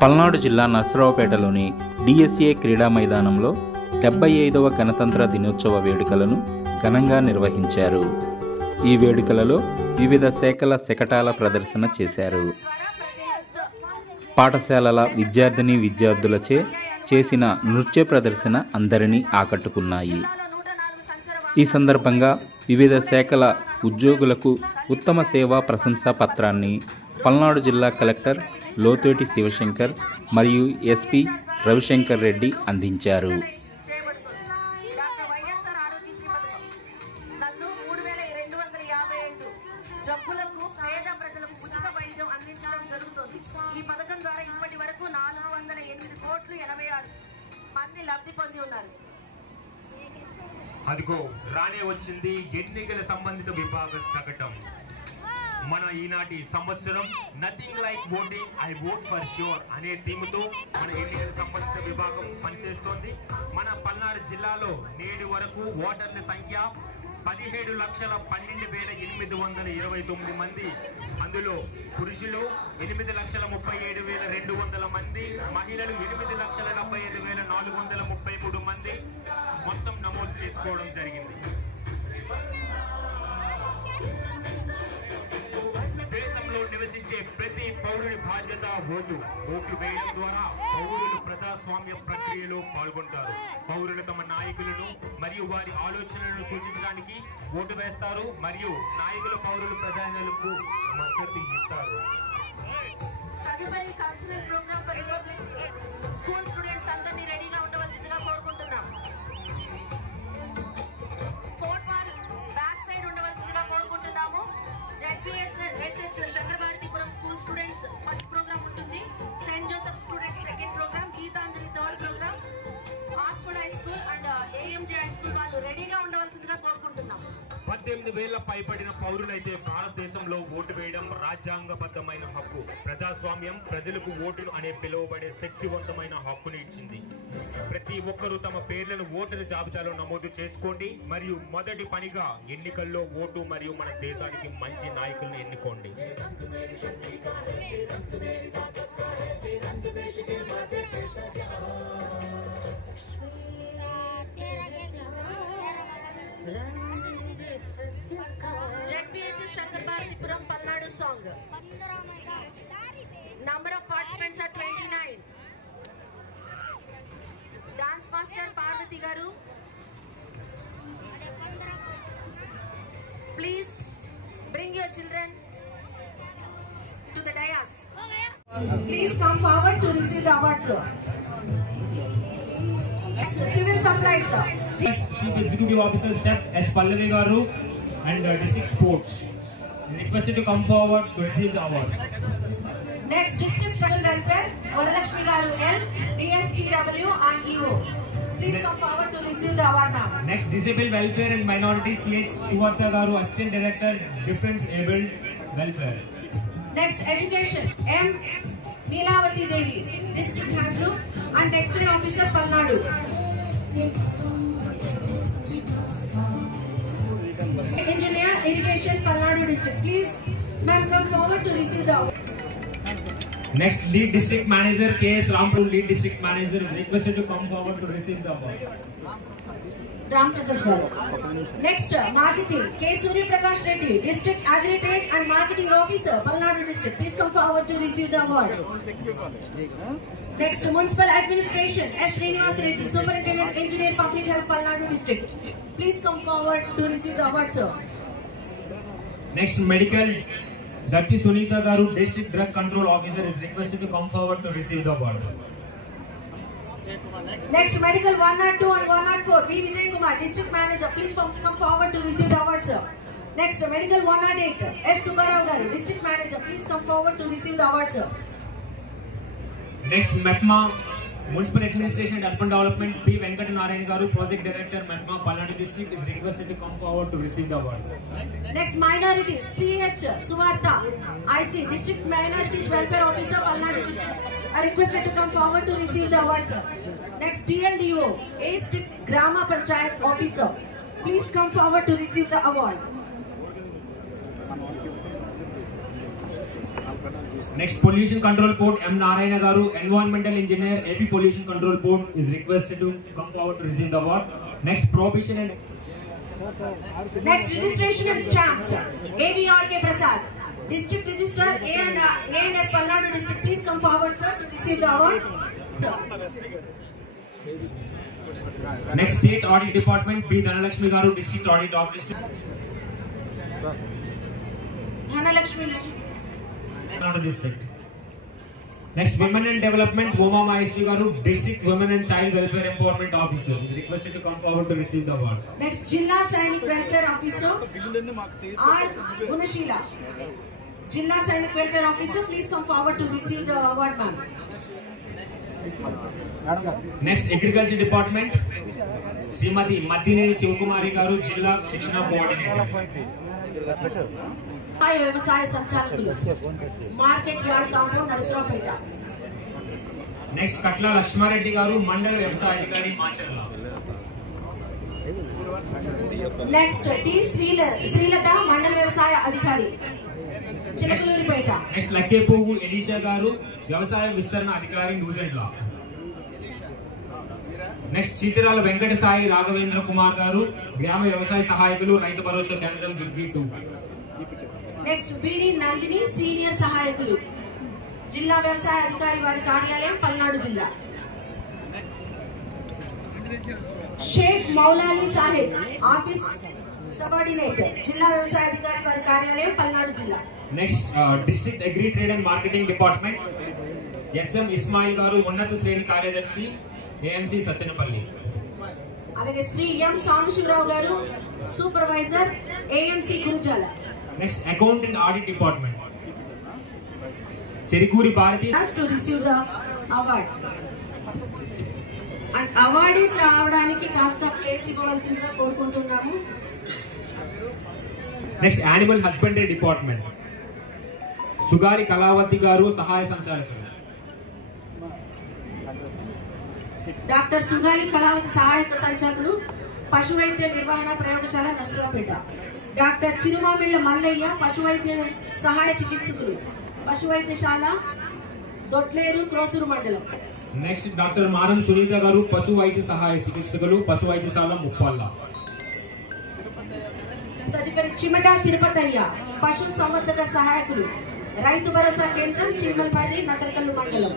పల్నాడు జిల్లా నర్సరావుపేటలోని డిఎస్ఏ క్రీడా మైదానంలో 75వ గణతంత్ర దినోత్సవ వేడుకలను ఘనంగా నిర్వహించారు. ఈ వేడుకలలో వివిధ శాఖల శకటాల ప్రదర్శన చేశారు. పాఠశాలల విద్యార్థులచే చేసిన నృత్య ప్రదర్శన అందరినీ ఆకట్టుకున్నాయి. ఈ సందర్భంగా వివిధ శాఖల ఉద్యోగులకు ఉత్తమ సేవా ప్రశంసా పత్రాన్ని పల్నాడు జిల్లా కలెక్టర్ లోతేటి శివశంకర్ మరియు ఎస్పీ రవిశంకర్ రెడ్డి అందించారు. ఈ పథకం ద్వారా ఇప్పటి వరకు 408,86 మంది లబ్ధి పొంది ఉన్నారు. అదిగో రానే వచ్చింది ఎన్నికల సంబంధిత విభాగ శకటం. మన ఈనాటి సంవత్సరం nothing like voting I vote for sure అనే థీమ్తో మన ఎన్నికల సంబంధిత విభాగం పనిచేస్తోంది. మన పల్నాడు జిల్లాలో నేడు వరకు ఓటర్ల సంఖ్య 17,12,829 మంది. అందులో పురుషులు 8,37,200 మంది, మహిళలు 8,75,433 మంది మొత్తం నమోదు చేసుకోవడం జరిగింది. దేశంలో నివసించే ప్రతి పౌరుడి బాధ్యత ఓట్లు వేయడం ద్వారా పౌరులు ప్రజాస్వామ్య ప్రక్రియలో పాల్గొంటారు. పౌరులు తమ నాయకులను మరియు వారి ఆలోచనలను సూచించడానికి ఓటు వేస్తారు మరియు నాయకుల పౌరులు ప్రజలకు మద్దతు ఇస్తారు. తదుపరి cultural programme for republic school students అందరినీ రెడీగా ఉండవలసిందిగా కోరుకుంటున్నాం. ఫోర్త్ వార్ బ్యాక్ సైడ్ ఉండవలసిందిగా కోరుకుంటున్నాము. ZPS HH Shankarabharathipuram school students first programme ఉంటుంది. Saint Joseph students second programme, Gitanjali third programme, Oxford high school and AMJ high school వాళ్ళు రెడీగా ఉండవలసిందిగా కోరుకుంటున్నాం. 18,000 పైబడిన పౌరులైతే భారతదేశంలో ఓటు వేయడం రాజ్యాంగబద్ధమైన హక్కు. ప్రజాస్వామ్యం ప్రజలకు ఓటును అనే పిలువబడే శక్తివంతమైన హక్కుని ఇచ్చింది. ప్రతి ఒక్కరూ తమ పేర్లను ఓటరు జాబితాలో నమోదు చేసుకోండి మరియు మొదటి పనిగా ఎన్నికల్లో ఓటు మరియు మన దేశానికి మంచి నాయకులను ఎన్నుకోండి. JPH Shankarabharathipuram Palnadu song. Number of participants are 29. Dance master Parvati Garu. Please bring your children to the dais. Please come forward to receive the award, sir. Civil supplies, sir. Chief Executive Officer Step S. Pallavi Garu and District Sports requested to come forward to receive the award. Next, District Tribal Welfare, Varalakshmi Garu L, DSTW and EO. Please come forward to receive the award now. Next, Disabled Welfare and Minorities CH Suvartha Garu, Assistant Director, Difference Abled Welfare. Next, Education, M. Neelavati Devi, District Handloom and Textile Officer Palnadu. Engineer, Irrigation, Palnadu District. Please, ma'am, come forward to receive the award. Next, Lead District Manager K.S. Rampur, Lead District Manager is requested to come forward to receive the award. Ram Prasad Garu. Next, Marketing, K. Surya Prakash Reddy, District Agri-Trade and Marketing Officer, Palnadu District. Please come forward to receive the award. Next, Municipal Administration, S. Srinivas Reddy, Superintendent Engineer Public Health, Palnadu District. Please come forward to receive the award, sir. Next, Medical Datti Sunita Garu, District Drug Control Officer is requested to come forward to receive the award. Next, Medical 102 and 104, B. Vijay Kumar, District Manager. Please come forward to receive the award, sir. Next, Medical 108, S. Subbarao Garu, District Manager. Please come forward to receive the award, sir. Next, MEPMA Municipal Administration and Urban Development P. Venkata Narayan Garu, Project Director, MEPMA Palnadu District is requested to come forward to receive the award. Next, Minorities, CH Suvartha, IC, District Minorities Welfare Officer, Palnadu District, are requested to come forward to receive the award, sir. Next, DLDO, A District Grama Panchayat Officer. Please come forward to receive the award. Next, Pollution Control Board, M. Narayana Garu, Environmental Engineer, AP Pollution Control Board is requested to come forward to receive the award. Next, Prohibition and Next, registration and stamps. AVRK Prasad, District Register A&S Palnadu District. Please come forward, sir, to receive the award. Next, State Audit Department, B. Dhanalakshmi Garu, District Audit Officer. Dhanalakshmi. District. Next, Women and Development, Uma Maheshri Garu, District Women and Child Welfare Empowerment Officer is requested to come forward to receive the award. Next, Jilla Sainik Welfare Officer R. Gunashila. Jilla Sainik Welfare Officer, please come forward to receive the award, ma'am. Next, Agriculture Department, Srimati Madineri Shivkumari Garu, Jilla Shikshana Coordinator. వ్యవసాయ సంచాలకులు market yard compound Narasaraopet. Next Katla Lakshmareddy garu మండల వ్యవసాయ అధికారి Macherla. Next T Srilatha మండల వ్యవసాయ అధికారి Chilakaluripet. Next లక్కేపువ్వు Elisha గారు వ్యవసాయ విస్తరణ అధికారి న్యూజిలాండ్. నెక్స్ట్ చీతిరాల వెంకట సాయి రాఘవేంద్ర కుమార్ గారు గ్రామ వ్యవసాయ సహాయకులు రైతు భరోసా కేంద్రం Durgi 2. Next B D Nandini senior సహాయకులు జిల్లా వ్యవసాయ అధికారి వారి కార్యాలయం పల్నాడు జిల్లా. షేక్ మౌలాలి సాహెబ్ ఆఫీస్ సబార్డినేటర్ జిల్లా వ్యవసాయ అధికారి వారి కార్యాలయం పల్నాడు జిల్లా. Next district agri trade and marketing department S M Ismail గారు ఉన్నత శ్రేణి కార్యదర్శి ఏఎంసీ సత్తెనపల్లి. అలాగే Shri M Sambasivarao garu supervisor AMC Gurazala. Next account and audit department Cherukuri Bharathi to receive the award. And awardees రావడానికి కాస్త ప్లేస్ ఇవ్వవలసిందిగా కోరుకుంటున్నాము. Next animal husbandry department Sugali Kalavathi garu సహాయ సంచాలకులు. డాక్టర్ సుగాలి కళావతి సహాయక సంచాలకులు పశు వైద్య నిర్వహణ ప్రయోగశాల నర్సరావుపేట. డాక్టర్ చిరుమామిళ్ళ మల్లయ్య పశు వైద్య సహాయ చికిత్సకులు పశు వైద్యశాల దొడ్లేరు క్రోసూరు మండలం. నెక్స్ట్ డాక్టర్ మారం సునీత గారు పశు వైద్య సహాయ చికిత్సకులు పశు వైద్యశాల ముప్పాళ్ళ. తదుపరి చిమట తిరుపతయ్య పశు సంవర్ధక సహాయకులు రైతు భరోసా కేంద్రం చిమ్మల్మర్రి నగరకల్లు మండలం.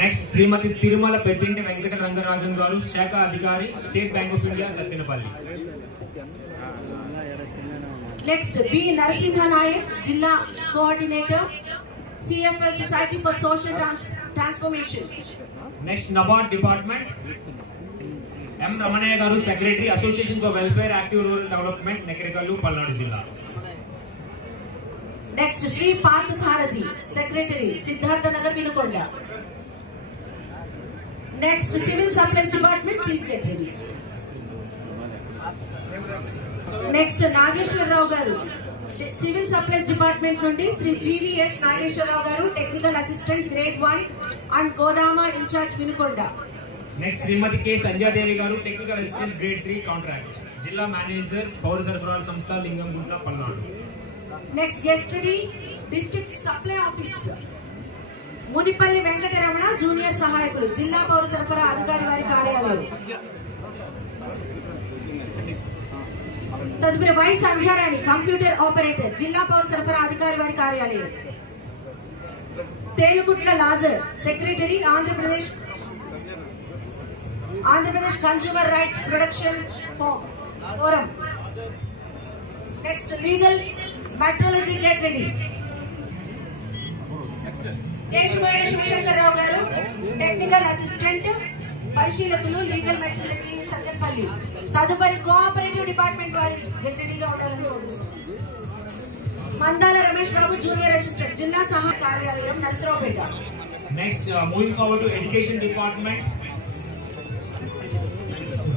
నెక్స్ట్ శ్రీమతి తిరుమల పెద్దింటి వెంకట రంగరాజన్ గారు శాఖ అధికారి state bank of India Sattenapalli. Next B Narasimha Nayak జిల్లా coordinator CFL society for social transformation. Next NABARD department M Ramanaiah garu secretary association for welfare active rural development Nekarikallu Palnadu జిల్లా. Next Shri Partha Sarathi secretary Siddhartha Nagar Vinukonda. Next civil supplies department please get ready. Next Nageswararao garu civil supplies department నుండి Shri GVS Nageswararao garu technical assistant grade 1 and గోదామ incharge Vinukonda. Next Shrimati K Sandhyadevi garu technical assistant grade 3 contract జిల్లా manager పౌర సరఫరాల సంస్థ Lingamguntla Palnadu. Next STD district supply office Munipalli Venkataramana junior సహాయకులు జిల్లా పౌర సరఫరా అధికారి వారి కార్యాలయం. తదుపరి వై సంధ్యారాణి కంప్యూటర్ ఆపరేటర్ జిల్లా పౌర సరఫరా అధికారి వారి కార్యాలయం. Telukutla Lazar secretary Andhra Pradesh consumer rights production forum. Next legal metrology get ready. దేశమైన శివశంకర్రావు గారు టెక్నికల్ అసిస్టెంట్ పరిశీలకులు లీగల్ మెట్రాలజీ సత్తెనపల్లి. తదుపరి కోఆపరేటివ్ డిపార్ట్మెంట్ వారి గెట్ రెడీగా ఉండాలని కోరుకుంటున్నాను. మందాల రమేష్ బాబు జూనియర్ అసిస్టెంట్ జిల్లా సహాయ కార్యాలయం Narasaraopet. Next moving forward to education department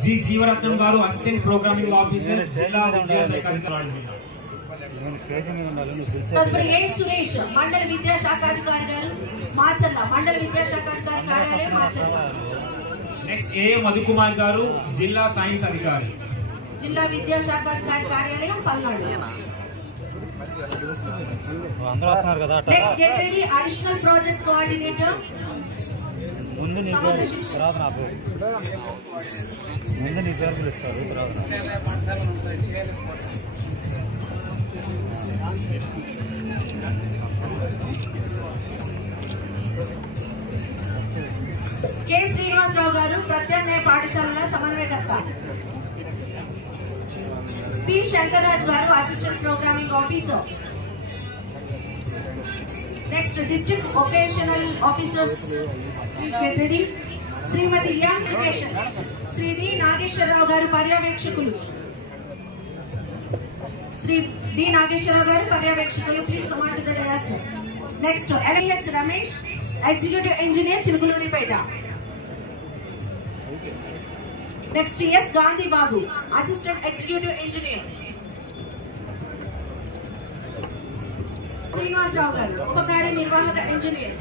G Jeevaratnam garu assistant programming officer జిల్లా విద్యాశాఖ అధికారి. తదుపరి ఏ సురేష్ మండల విద్యాశాఖ అధికారి గారు మాచర్ల మండల విద్యాశాఖ అధికారి కార్యాలయం మాచర్ల. నెక్స్ట్ ఏ మధుకుమార్ గారు జిల్లా సైన్స్ అధికారి జిల్లా విద్యాశాఖ అధికారి కార్యాలయం Palnadu. Next, get ready. Additional project coordinator. K. Srinivasrao garu, ప్రత్యామ్నాయ పాఠశాలల సమన్వయకర్త. P. Shankaraj garu, assistant programming officer. Next, district vocational officers, please get ready. Srimati Young Education, Sri D. Nageshwarrao garu, పర్యవేక్షకులు. Sri D. Nageshwarrao garu, పర్యవేక్షకులు, please come on to the dais. Next, LH Ramesh, executive engineer, Chilkuluripeta. Next, S. Gandhi Babu, assistant executive engineer. Srinivasrao garu, ఉపకార్య నిర్వాహక engineer.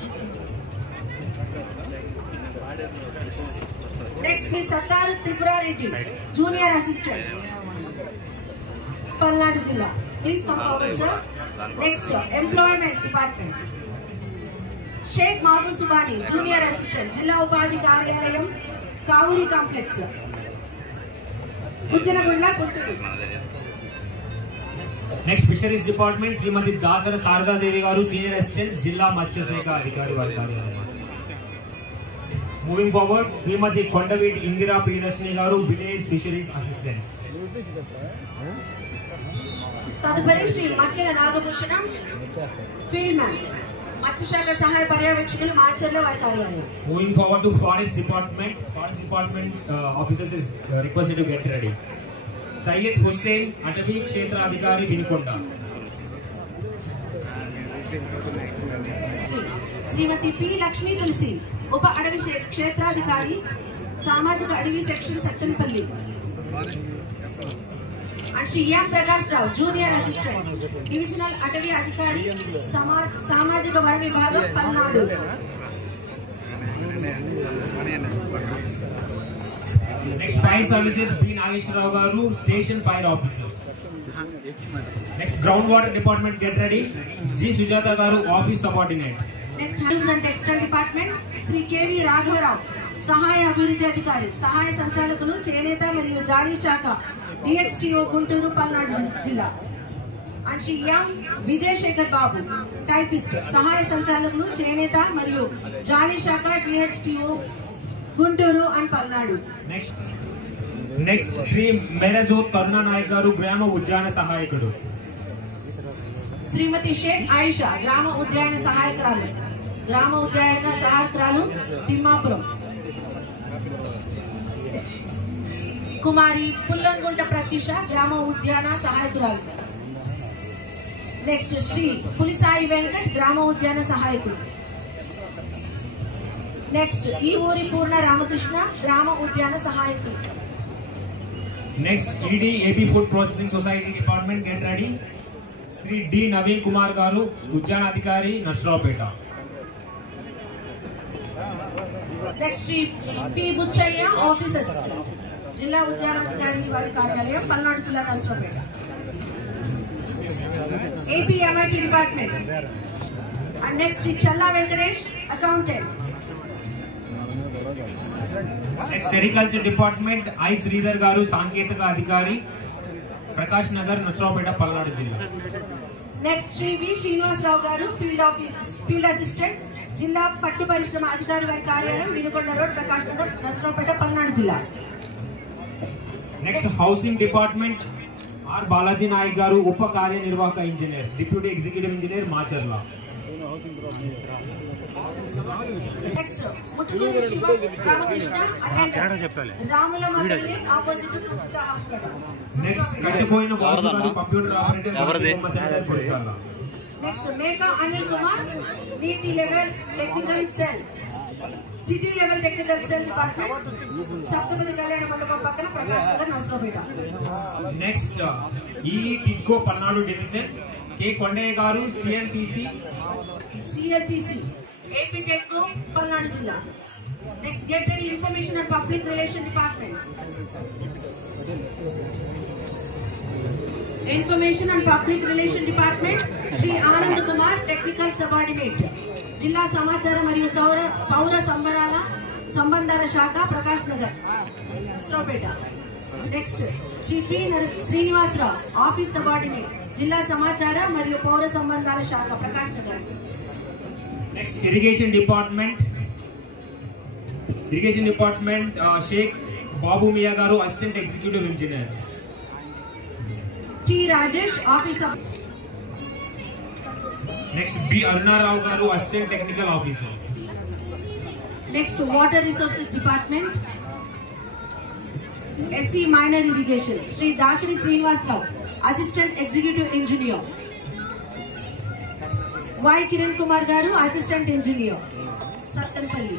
Next is Sattar Tripurareddy, junior assistant, Palnadu Jilla. Please come forward, sir. Next, employment department. Sheikh Mahbub Subani, junior assistant, Jilla Upadhi Karyalayam, Kavuri complex. Ujjanagulla, Gunturu. Next, fisheries department, Srimati Dasara Sarada Devi garu, senior assistant, Jilla Matsyasekha Adhikari vari Karyalayam. Moving forward, Srimati Kondavid Indira Priyadarshini garu, village fisheries assistant. తదుపరి Shri Makkela Nagabhushanam, field man, మత్స్యశాఖ సహాయ పర్యవేక్షకులు, మాచర్ల వారి కార్యాలయం. Moving forward to forest department officers is requested to get ready. Syed Hussain, Atavi Kshetra Adhikari, Vinikonda. Shrimati P Lakshmi Tulasi, ఉప అడవి క్షేత్రాధికారి, సామాజిక అడవి section, Sattenapalli. And Shri M Prakash Rao, junior assistant, divisional అటవీ అధికారి, సామాజిక వన విభాగం, Palnadu. Next, fire services, B. Nageshwarrao garu, station fire officer. Next, groundwater department, get ready, G. Sujata garu, office subordinate. Next hands and textile department, Shri K V రాఘవరావు, సహాయ అభివృద్ధి అధికారి, సహాయ సంచాలకులు, చేనేత మరియు జారీ శాఖ, డిహెచ్టిఓ, గుంటూరు, పల్నాడు జిల్లా. And Shri M Vijayashekar Babu, typist, సహాయ సంచాలకులు, చేనేత మరియు జారీ శాఖ, DHTO, Guntur and Palnadu. Next Shri Merajoth Karuna Nayak గారు, గ్రామ ఉద్యాన సహాయకుడు. శ్రీమతి షేక్ ఆయిషా, గ్రామ ఉద్యాన సహాయకురాలు, తిమ్మాపురం. కుమారి పుల్లంగుంట ప్రత్యూష, గ్రామ ఉద్యాన సహాయకురాలు. నెక్స్ట్ శ్రీ పులిసాయి వెంకట్, గ్రామ ఉద్యాన సహాయకుడు. నెక్స్ట్ ఈ ఊరి పూర్ణ రామకృష్ణ, గ్రామ ఉద్యాన సహాయకుడు. Next ED AP food processing society department, get ready, Shri D Naveen Kumar గారు, ఉద్యాన అధికారి, Narasaraopet. Next Shri P Buchaiah, office assistant, జిల్లా ఉద్యానాధికారి వారి కార్యాలయం, పల్నాడు జిల్లా, Narasaraopet. AP MIT department. And next Shri Challa Venkatesh, accountant. Next sericulture department, I Sridhar గారు, సాంకేతిక అధికారి, ప్రకాష్ నగర్, నర్సరావుపేట, పల్నాడు జిల్లా. నెక్స్ట్ శ్రీ వి శ్రీనివాసరావు గారు, ఫీల్డ్ అసిస్టెంట్, జిల్లా పట్టు పరిశ్రమ అధికారి వారి కార్యాలయం, వినుకొండ రోడ్, ప్రకాష్ నగర్, నర్సరావుపేట, పల్నాడు జిల్లా. Next housing department, R Balaji Nayak garu, ఉప కార్యనిర్వాహక engineer, deputy executive engineer, Macherla. Next Muttukuri Siva Ramakrishna, attender, రాముల మండలి, ఆపోజిట్ ఉచిత హాస్పిటల్. నెక్స్ట్ కట్టిపోయిన computer operator. Next Meka Anil Kumar, DT level technical cell, city level technical cell department, Saptapadi Kalyana Mandapam పక్కన, ప్రకాష్ నగర్, నర్సరావుపేట. నెక్స్ట్ ఈ టిక్కో Palnadu division, K Kondaiah garu, CLTC, AP టెక్కో, Palnadu జిల్లా. Next get ready, information and public relation department. Information and Public Relation Department, Shri Anand Kumar, Technical Subordinate, Jilla Samachara Mariyu Paura Sambandara Shaka, Prakash Nagar, Strawpeta. Next, Shri P. Srinivas Rao, Office Subordinate, Jilla Samachara Mariyu Paura Sambandara Shaka, Prakash Nagar. Next, Irrigation Department, Sheikh Babu Miya Garu, Assistant Executive Engineer. T. Rajesh, Office of. Next, B. Aruna Rao Garu, Assistant Technical Officer. Next, Water Resources Department, SC Minor Irrigation, Shri Dasari Srinivas Rao, Assistant Executive Engineer. Y. Kiran Kumar Garu, Assistant Engineer, Sattanpalli.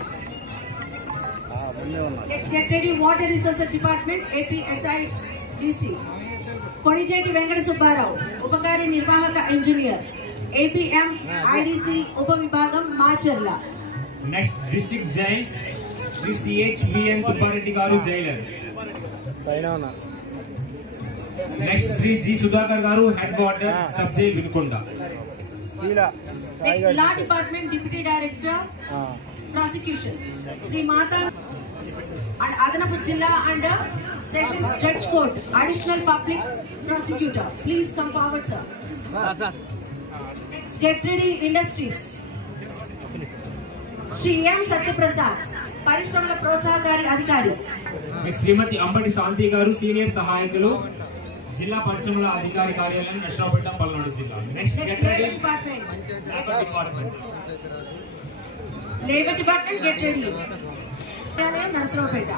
Next, Deputy Water Resources Department, APSI DC. Konijeti Venkata Subbarao, Upakari Nirvahaka Engineer, APM IDC Upavibhagam Macherla. Next, District Jails, Shri CH BN Subbareddy Garu, Jailer. Next, Shri G Sudhakar Garu, Headquarter, Sub-Jail, Vinukonda. Next, Law Department Deputy Director, Prosecution, Sri Mata and Adanapu Jilla and Sessions Judge Court, Additional Public Prosecutor. Please come forward, sir. Next, Deputy Industries, Shri M. Satyaprasad, Parishramala Protsahakari Adhikari. Next, Srimati Ambadi Santi Garu, Senior Sahayakalu, Jilla Parishramala Adhikari Karyalayam, Nashirapeta, Palnadu Jilla. Next, Labor Department. Labor Department, get ready. Nashirapeta.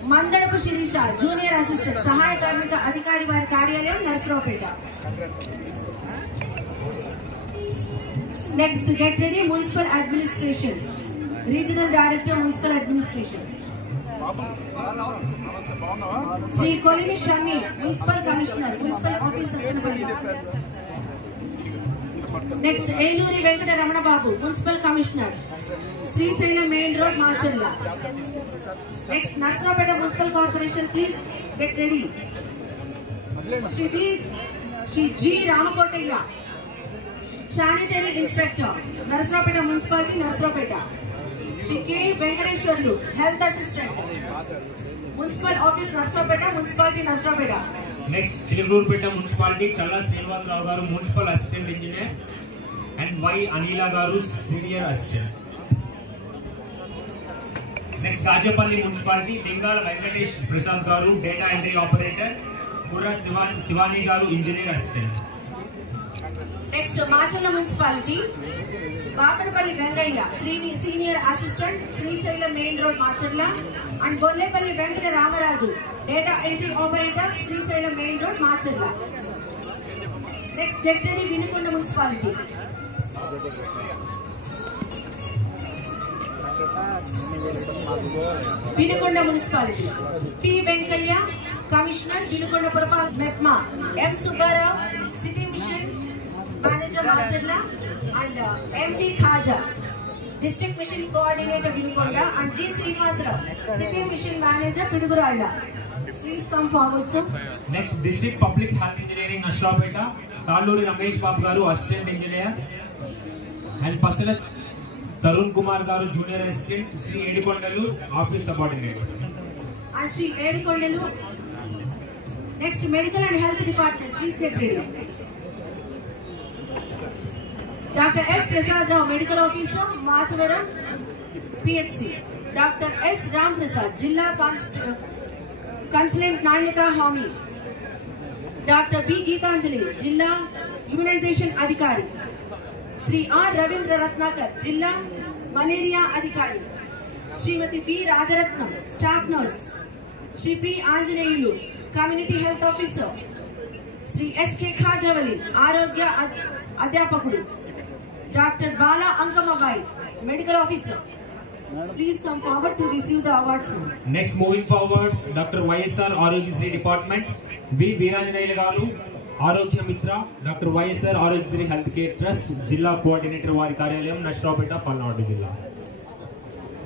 Mandadapu Shirisha, Junior Assistant, Sahaya Karmika Adhikari Vari Karyalayam, Nashirapeta. Next, get ready, Municipal Administration, Regional Director, Municipal Administration. Sri Kolimi Shami, Municipal Commissioner, Municipal Office Sattanapalli. Next, Eluri Venkata Ramana Babu, Municipal Commissioner, Sri Sailam Main Road, Marchalla. Next, Nashirapeta Municipal Corporation, please get ready. Shri G. Ramakotaya, Sanitary Inspector, Nashirapeta Municipality, Nashirapeta. Shri K. Venkateshwarlu, Health Assistant, Municipal Office, Nashirapeta, Municipality, Nashirapeta. Next, Chilurpeta Municipality, Challa Srinivas Rao Garu, Municipal Assistant Engineer, and Y. Anila Garu, Senior Assistant. Next, Gajapalli Municipality, Lingala Venkatesh Prasad Garu, Data Entry Operator, Kurra Sivani Garu, Engineer Assistant. Next, Marchalla Municipality, Bakanapalli Vengayya, Senior Assistant, Sri Sailam Main Road, Marchalla, and Gollepalli Venkata Ramaraju, Data Entry Operator, Sri Sailam Main Road, Marchalla. Next, Deputy Vinukonda Municipality. Vinukonda Municipality, P. Venkayya, Commissioner, Vinukonda Purapal, MEPMA, M. Subbarao, City Mission Manager, Marchalla, and MD Khaja, District Mission Coordinator, Vinukonda, and G. Srinivas Rao, City Mission Manager, Piduguralla. Please come forward, sir. Next, District Public Health Engineering, Nashirapeta, Talluri Ramesh Babu Garu, Assistant Engineer, and Pasala Tarun Kumar Garu, Junior Assistant, Sri Edikondalu, Office Subordinate. And Sri Edikondalu. Next, Medical and Health Department, please get ready. Dr. S. Prasad Rao, Medical Officer, Machavaram, PHC. Dr. S. Ram Prasad, Jilla Consulate Narnika Homi. Dr. B. Geetanjali, Jilla Immunization Adhikari. Sri R. Ravindra Ratnakar, Jilla Malaria Adhikari. Srimati P. Rajaratnam, Staff Nurse. Sri P. Anjaneyulu, Community Health Officer. Sri S. K. Khajavali, Arogya Adhyapakudu. Dr. Bala Ankamabai, Medical Officer. Please come forward to receive the awards. Next, moving forward, Dr. YSR Arogyasri Department, V. Veeranjaneyya Garu, Arogya Mitra, Dr. YSR Arogyasri Healthcare Trust, Jilla Coordinator Vari Karyalayam, Nashirapeta, Palnadu Jilla.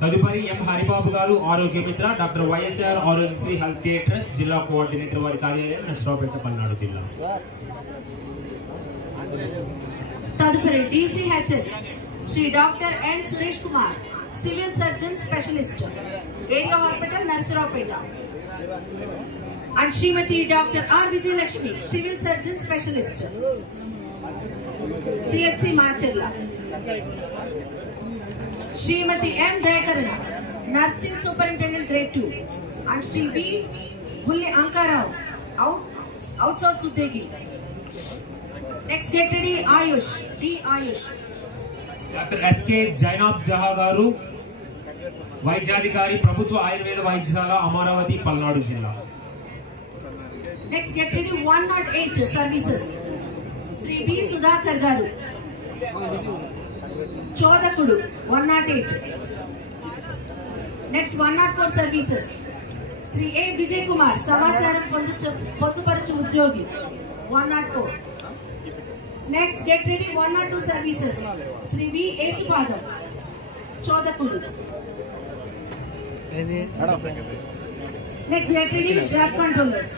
తదుపరి ఎం Haribabu garu Arogya Mitra doctor YSR Aarogyasri health care trust జిల్లా coordinator వారి కార్యాలయం నర్సరావుపేట పల్నాడు జిల్లా. తదుపరి DCHS Shri doctor N Suresh Kumar civil surgeon specialist area hospital Narasaraopet and Shrimati doctor R Vijayalakshmi civil surgeon specialist CHC Macherla. Shrimati M Jayakarana nursing superintendent grade 2 and Shri B Bulli Ankarao outsource ఉద్యోగి. Next get ready AYUSH AYUSH doctor SK Zainab Jaha garu వైద్యాధికారి ప్రభుత్వ ఆయుర్వేద వైద్యశాల అమరావతి పల్నాడు జిల్లా. Next get ready 108 services Shri B Sudhakar garu చోదకుడు 108. Next 104 services Shri A Vijay Kumar సమాచారం పొందుపరచు ఉద్యోగి 104. Next get ready 102 services Shri V Yesupadam చోదకుడు. Next get ready drug controllers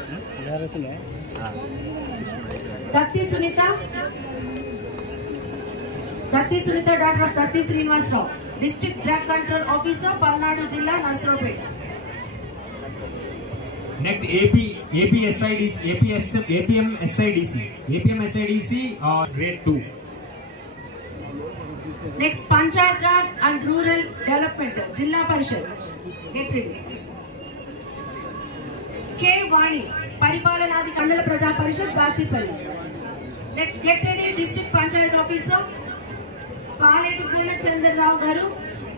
Datti Sunitha doctor Datti Srinivasarao district drug control officer Palnadu జిల్లా Narasaraopet. Next APM-SIDC grade 2. Next Panchayat Raj and rural development Zilla Parishad get ready. K Vani పరిపాలనాధికారి మండల ప్రజా పరిషత్ Dachepalli. Next get ready district Panchayat officer Paleti Purnachandrarao గారు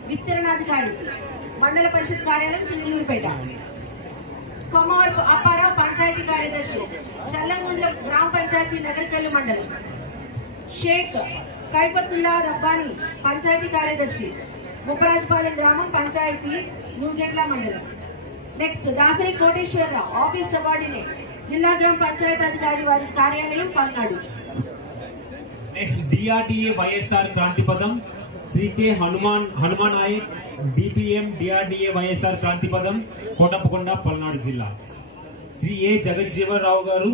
విస్తరణాధికారి మండల పరిషత్ కార్యాలయం చిన్నూరుపేట. కొమ్మవరపు అప్పారావు పంచాయతీ కార్యదర్శి చల్లంగుండ్ల గ్రామ పంచాయతీ నగరికల్లు మండలం. షేక్ కైఫతుల్లా రబ్బానీ పంచాయతీ కార్యదర్శి ముప్పరాజపాలెం గ్రామం పంచాయతీ న్యూజెండ్ల మండలం. Next Dasari Koteswararao office subordinate జిల్లా గ్రామ పంచాయతీ అధికారి వారి కార్యాలయం Palnadu. Next DRDA YSR Kranti Padam Shri K Hanuman Nayak DPM DRDA YSR Kranti Padam Kotappakonda Palnadu జిల్లా. శ్రీ ఏ జగజ్జీవనరావు గారు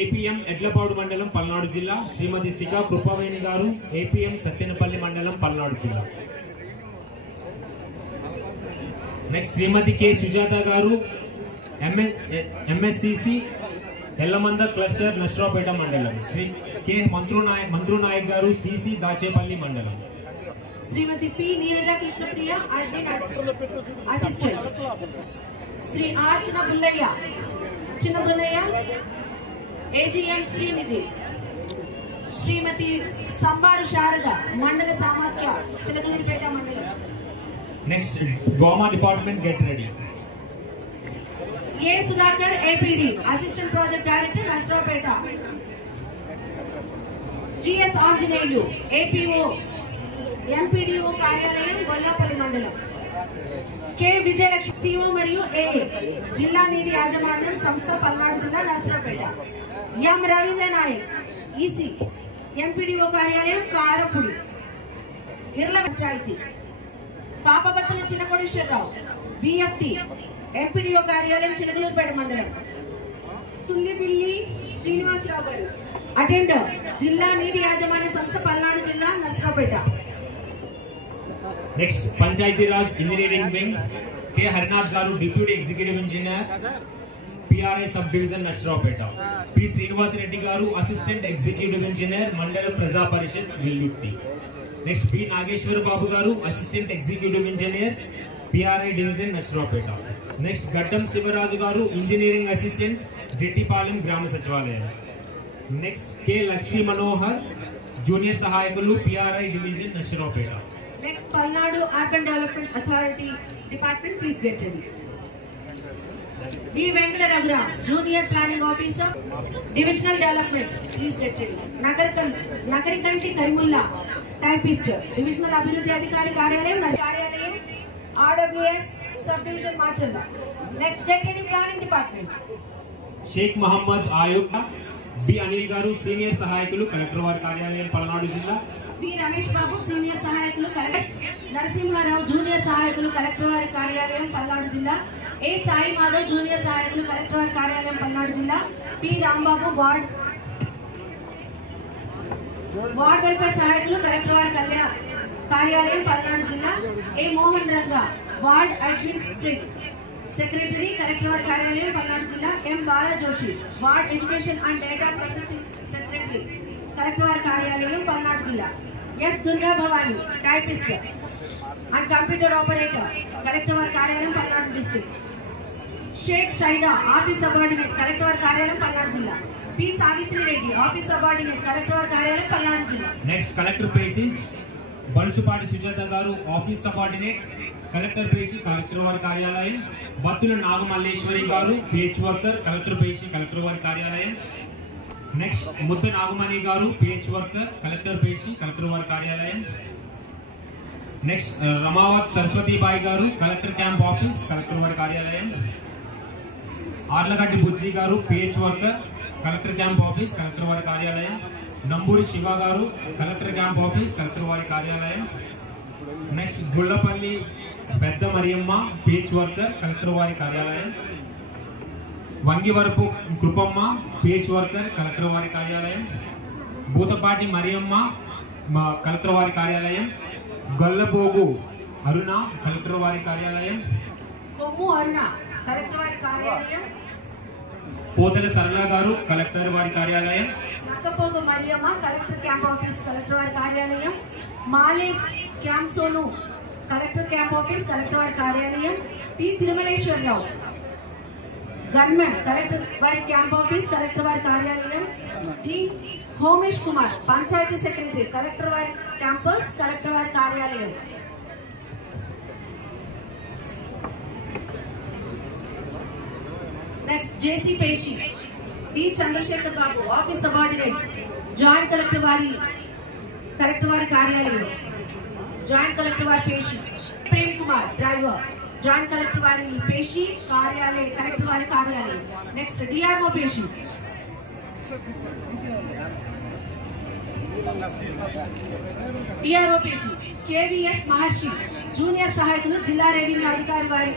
APM ఎడ్లపాడు మండలం పల్నాడు జిల్లా. శ్రీమతి శిఖా కృపావేణి గారు APM సత్తెనపల్లి మండలం పల్నాడు జిల్లా. నెక్స్ట్ శ్రీమతి కె సుజాత గారు MSCC ఎల్లమంద క్లస్టర్ నర్సరావుపేట మండలం. శ్రీ కె మంత్రు నాయక్ గారు CC దాచేపల్లి మండలం. Shrimati P Neeraja Krishnapriya admin assistant. Shri R Chinna Bullaiah AGM Srinidhi. శ్రీమతి సంబారు శారద మండల సామాఖ్య చిలకలూరిపేట మండలం. నెక్స్ట్ గోమా department get ready. A Sudhakar APD assistant project director Narasaraopet. GS Anjaneyulu APO MPDO కార్యాలయం గొల్లాపల్లి మండలం. కె విజయలక్ష్మి CO మరియు AA జిల్లా నీటి యాజమాన్యం సంస్థ పల్నాడు జిల్లా నర్సరావుపేట. ఎం రవీంద్ర నాయక్ EC MPDO కార్యాలయం కారపుడి ఇర్ల పంచాయతీ. పాపబత్తుల చిన్నకోటేశ్వరరావు BFT MPDO కార్యాలయం చిలకలూరుపేట మండలం. తుల్లిపిల్లి శ్రీనివాసరావు గారు అటెండర్ జిల్లా నీటి యాజమాన్య సంస్థ పల్నాడు జిల్లా Narasaraopet. Next Panchayatiraj engineering wing K Harinath garu deputy executive engineer PRI sub division Narasaraopet. P Srinivasareddy garu assistant executive engineer మండల ప్రజా పరిషత్ Villurthi. Next B Nageswara Babu garu assistant executive engineer PRI division Narasaraopet. Next Gaddam Sivaraju garu engineering assistant Jettipalem గ్రామ సచివాలయం. Next K Lakshmi Manohar junior సహాయకులు PRI division Narasaraopet. Next Palnadu urban development authority department please get ready. D Venkata Raghuram junior planning officer divisional development please get ready. Nagarikanti Karimulla typist divisional అభివృద్ధి అధికారి కార్యాలయం RWS sub division మార్చండి. Next get ready planning department. Sheikh Mohammad Ayub B Anil గారు senior సహాయకులు collector వారి కార్యాలయం పల్నాడు జిల్లా. B Ramesh Babu senior సహాయకులు నరసింహారావు జూనియర్ సహాయకులు కలెక్టర్ వారి కార్యాలయం పల్నాడు జిల్లా, ఏ సాయి మాధవ్ జూనియర్ సహాయకులు కలెక్టర్ వారి కార్యాలయం పల్నాడు జిల్లా, పి రాంబాబు వార్డ్ వెల్ఫేర్ సహాయకులు కలెక్టర్ వారి కార్యాలయం పల్నాడు జిల్లా, A Mohan Ranga ward administrative secretary collector వారి కార్యాలయం పల్నాడు జిల్లా, M Bala Joshi ward education and data processing secretary collector వారి కార్యాలయం పల్నాడు జిల్లా, S Durga Bhavani typist and computer operator collector వారి కార్యాలయం Palnadu district, Shaik Saida office subordinate collector వారి కార్యాలయం పల్నాడు జిల్లా, P Savitri Reddy office subordinate collector వారి కార్యాలయం పల్నాడు జిల్లా. నెక్స్ట్ కలెక్టర్ పేషెస్ బలుసుపాటి సుజాత గారు ఆఫీస్ సబార్డినేట్ కలెక్టర్ పేషి కలెక్టర్ వారి కార్యాలయం, బత్తుల నాగమల్లేశ్వరి గారు పిహెచ్ వర్కర్ కలెక్టర్ పేషి కలెక్టర్ వారి కార్యాలయం. నెక్స్ట్ ముద్ద నాగమణి గారు పిహెచ్ వర్కర్ కలెక్టర్ పేషి కలెక్టర్ వారి కార్యాలయం. నెక్స్ట్ రమావత్ సరస్వతీబాయి గారు కలెక్టర్ క్యాంప్ ఆఫీస్ కలెక్టర్ వారి కార్యాలయం. ఆర్లగడ్డి బుజ్జి గారు pH worker collector camp office collector వారి కార్యాలయం. నంబూరి శివ గారు కలెక్టర్ క్యాంప్ ఆఫీస్ కలెక్టర్ వారి కార్యాలయం. నెక్స్ట్ గుళ్ళపల్లి పెద్ద మరియమ్మ పిహెచ్ వర్కర్ కలెక్టర్ వారి కార్యాలయం. వంగివరపు కృపమ్మ పిహెచ్ వర్కర్ కలెక్టర్ వారి కార్యాలయం. భూతపాటి మరియమ్మ కలెక్టర్ వారి కార్యాలయం. గొల్లబోగు అరుణ కలెక్టర్ వారి కార్యాలయం. కొమ్ము అరుణ కలెక్టర్ వారి కార్యాలయం. పోతల సరళ గారు కలెక్టర్ వారి కార్యాలయం. Nakkapogu Mariyamma collector camp office collector వారి కార్యాలయం. మాలేస్ camp Sonu collector camp office collector వారి కార్యాలయం. టి తిరుమలేశ్వరరావు గన్మెన్ కలెక్టర్ వారి క్యాంప్ ఆఫీస్ కలెక్టర్ వారి కార్యాలయం. D Homesh Kumar panchayati secretary collector వారి క్యాంపస్ కలెక్టర్ వారి కార్యాలయం. నెక్స్ట్ జేసీ పేషి D Chandrasekhar Babu office subordinate joint collector వారి కార్యాలయం. జాయింట్ కలెక్టర్ వారి పేషి Prem Kumar driver joint collector వారి పేషి కార్యాలయం కలెక్టర్ వారి కార్యాలయం. నెక్స్ట్ డిఆర్ఓ పేషి కేవీఎస్ మహర్షి జూనియర్ సహాయకులు జిల్లా రెవెన్యూ అధికారి వారి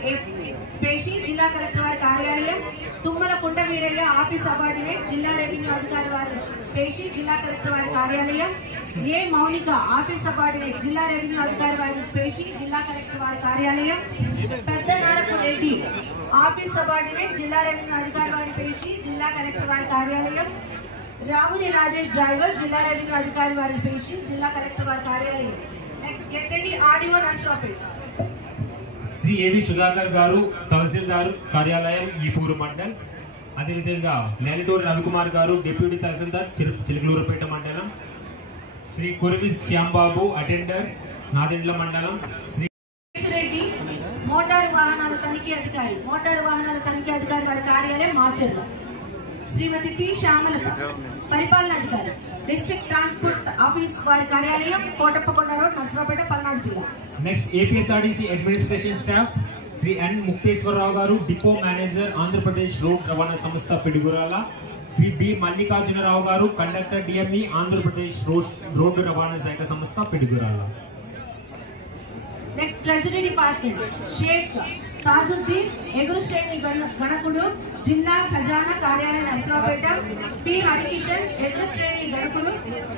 పేషి జిల్లా కలెక్టర్ వారి కార్యాలయం. తుమ్మల కుంట వీరయ్య ఆఫీస్ సబార్డినేట్ జిల్లా రెవెన్యూ అధికారి వారి పేషి జిల్లా కలెక్టర్ వారి కార్యాలయం. ఏ మౌనిక ఆఫీస్ సబార్డినేట్ జిల్లా రెవెన్యూ అధికారి వారి పేషి జిల్లా కలెక్టర్ వారి కార్యాలయం. పెద్ద నారపు రెడ్డి ఆఫీస్ సబార్డినేట్ జిల్లా రెవెన్యూ అధికారి వారి పేషి జిల్లా కలెక్టర్ వారి కార్యాలయం. రావుని రాజేష్ డ్రైవర్ జిల్లా రెవెన్యూ అధికారి వారి పేషి జిల్లా కలెక్టర్ వారి కార్యాలయం. Next get ready audio Narasaraopet Shri A V Sudhakar గారు తహసీల్దార్ కార్యాలయం ఈపూరు మండల్. అదేవిధంగా నేలటూరు రవికుమార్ గారు డిప్యూటీ తహసీల్దార్ చిలుకలూరుపేట మండలం. శ్రీ కురివి శ్యాంబాబు అటెండర్ నాదెండ్ల మండలం. శ్రీ రెడ్డి మోటారు వాహనాల తనిఖీ అధికారి వారి కార్యాలయం మాచర్ల. శ్రీమతి పి శ్యామలత పరిపాలన అధికారి డిస్ట్రిక్ట్ ట్రాన్స్పోర్ట్ ఆఫీస్ వారి కార్యాలయం కోటప్పకొండ రోడ్ నర్సరావుపేట పల్నాడు జిల్లా. Next APSRTC administration staff Shri N Mukteswararao garu depot manager Andhra Pradesh road రవాణా సంస్థ పిడుగురాల. శ్రీ బి మల్లికార్జునరావు గారు కండక్టర్ డిఎంఈ ఆంధ్రప్రదేశ్ రోడ్డు రవాణా శాఖ సంస్థ Piduguralla. Next treasury department Sheikh Tajuddin ఎగురు శ్రేణి గణకుడు జిల్లా ఖజానా కార్యాలయం నర్సరావుపేట. పి హరికిషన్ ఎగురు శ్రేణి గణకుడు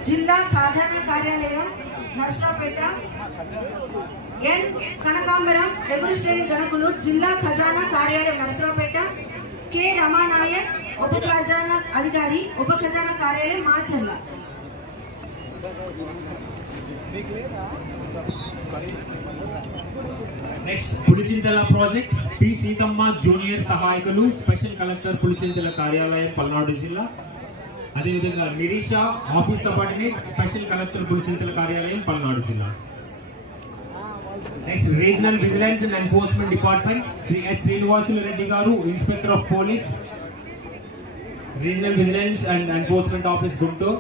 జిల్లా ఖజానా కార్యాలయం నర్సరావుపేట. ఎన్ కనకాంబరం ఎగురు శ్రేణి గణకులు జిల్లా ఖజానా కార్యాలయం నర్సరావుపేట. కె రమానాయక్ ఉప ఖజానా అధికారి ఉప ఖజానా కార్యాలయం Macherla. Next Pulichintala project P Seethamma junior సహాయకులు స్పెషల్ కలెక్టర్ పులిచింతల కార్యాలయం పల్నాడు జిల్లా. అదేవిధంగా Nirisha office subordinate special collector Pulichintala కార్యాలయం పల్నాడు జిల్లా. Next regional vigilance and enforcement department Shri S Srinivasulu Reddy garu inspector of police regional vigilance and enforcement office Guntur.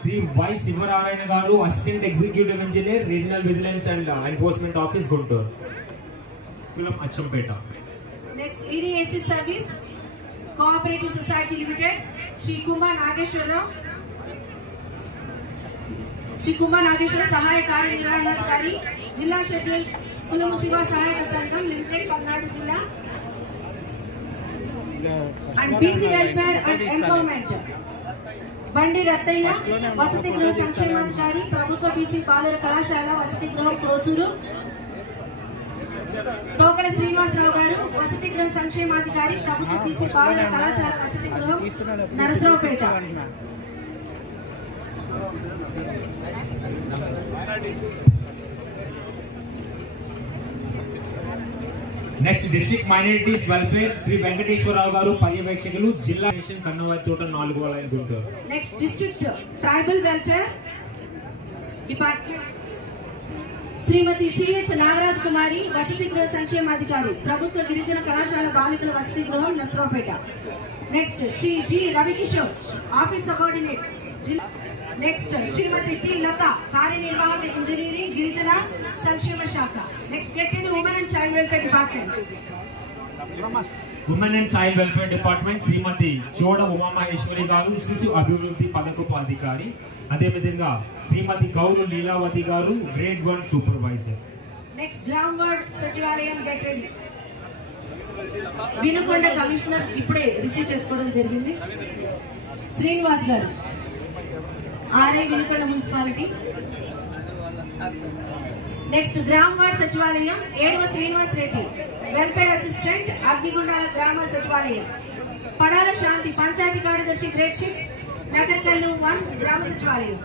Shri Y Sivanarayana garu assistant executive engineer regional vigilance and enforcement office Guntur కులం Achampet. Next EDAC service cooperative society limited Shri Kumar Nageswararao Shri కుంభ నాగేశ్వర సహాయ కార్యనిర్వహణాధికారి జిల్లా schedule కుల ముస్లిం సహాయక సంఘం limited Palnadu జిల్లా and BC welfare and empowerment బండి రత్తయ్య వసతి గృహ సంక్షేమాధికారి ప్రభుత్వ బీసీ బాలుర కళాశాల వసతి గృహం క్రోసూరు. తోకల శ్రీనివాసరావు గారు వసతి గృహ సంక్షేమాధికారి ప్రభుత్వ బీసీ బాలుర కళాశాల వసతి గృహం Narasaraopet. Next district minorities welfare Shri Venkateswararao garu పర్యవేక్షకులు జిల్లా కన్నవారి తోట 4 వలయం Guntur. Next district tribal welfare department Shrimati CH Nagaraj Kumari వసతి గృహ సంక్షేమాధికారి ప్రభుత్వ గిరిజన కళాశాల బాలికల వసతి గృహం Narasaraopet. Next Shri G Ravikishore office subordinate జిల్లా. నెక్స్ట్ శ్రీమతి సి లత కార్యనిర్వాహక ఇంజనీరింగ్ గిరిజన సంక్షేమ శాఖ. నెక్స్ట్ గెటెడ్ women and child welfare department. Women and child welfare department Shrimati Choda Umamaheswari గారు శిశు అభివృద్ధి పథకపు అధికారి. అదేవిధంగా శ్రీమతి గౌరు లీలావతి గారు గ్రేడ్ 1 సూపర్వైజర్. నెక్స్ట్ గ్రామ్ వార్డ్ సచివాలయం గెటెడ్ వినుకొండ కమిషనర్ ఇప్పుడే రిసీవ్ చేసుకోవడం జరిగింది. శ్రీనివాస్ గారు ఆర్ఐ వినుకొండ మున్సిపాలిటీ. నెక్స్ట్ గ్రామ్ వార్డ్ సచివాలయం 7వ శ్రీనివాస్ రెడ్డి వెల్ఫేర్ అసిస్టెంట్ అగ్నిగుండాల గ్రామ సచివాలయం. పడాల శాంతి పంచాయతీ కార్యదర్శి గ్రేడ్ 6 నగర్కల్లు 1 గ్రామ సచివాలయం.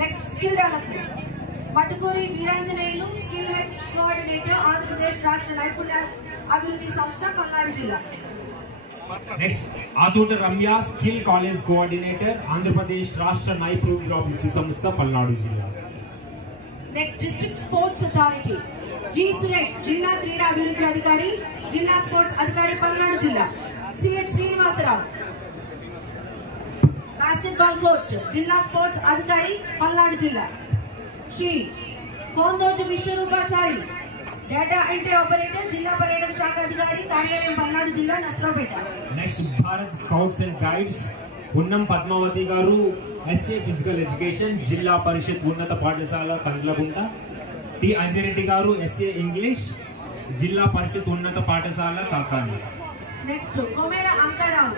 Next skill development Matukuri Veeranjaneyulu skill H coordinator Andhra Pradesh రాష్ట్ర నైపుణ్య అభివృద్ధి సంస్థ పల్నాడు జిల్లా. Next Athuta Ramya skill college coordinator Andhra Pradesh రాష్ట్ర నైపుణ్య అభివృద్ధి సంస్థ పల్నాడు జిల్లా. Next district sports authority G Suresh జిల్లా క్రీడా అభివృద్ధి అధికారి జిల్లా స్పోర్ట్స్ అధికారి పల్నాడు జిల్లా. సిహెచ్ శ్రీనివాసరావు బాస్కెట్బాల్ కోచ్ జిల్లా స్పోర్ట్స్ అధికారి పల్నాడు జిల్లా. Sri Kondoju Viswarupachari data entry operator జిల్లా పర్యాటక శాఖ అధికారి కార్యాలయం పల్నాడు జిల్లా Narasaraopet. Next Bharat scouts and guides ఉన్నం పద్మావతి గారు ఎస్ఏ ఫిజికల్ ఎడ్యుకేషన్ జిల్లా పరిషత్ ఉన్నత పాఠశాల కండ్లగుంట. టి అంజిరెడ్డి గారు ఎస్ఏ ఇంగ్లీష్ జిల్లా పరిషత్ ఉన్నత పాఠశాల కాకాని. నెక్స్ట్ కొమేర అంకారావు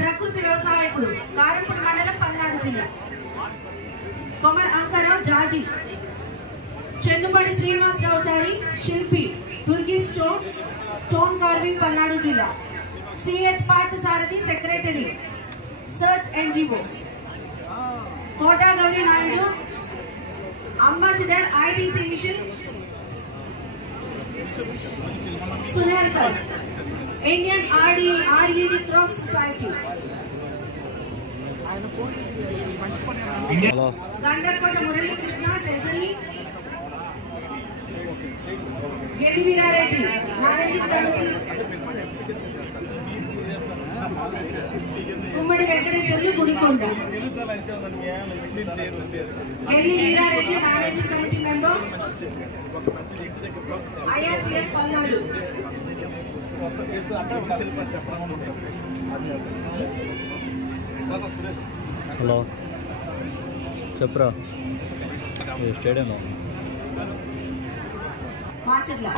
ప్రకృతి వ్యవసాయకుడు కారంపూడి మండలం పల్నాడు జిల్లా. కొమర అంకారావు జాజీ. చెన్నుపాటి శ్రీనివాసరావుచారి శిల్పి దుర్గి స్టోన్ కార్వింగ్ పల్నాడు జిల్లా. CH Parthasarathi secretary search NGO. Kota Gowri Naidu ambassador ITC mission సునేర్కర్ Indian R E D cross society. Gandrakota Muralikrishna treasury. Elli Veerareddy managing committee. Kummadi Venkateswarlu Gudikonda. Elli Veerareddy managing committee member IRCS Palnadu. Hello చెప్పరా స్టేడియంలో మాచర్ల.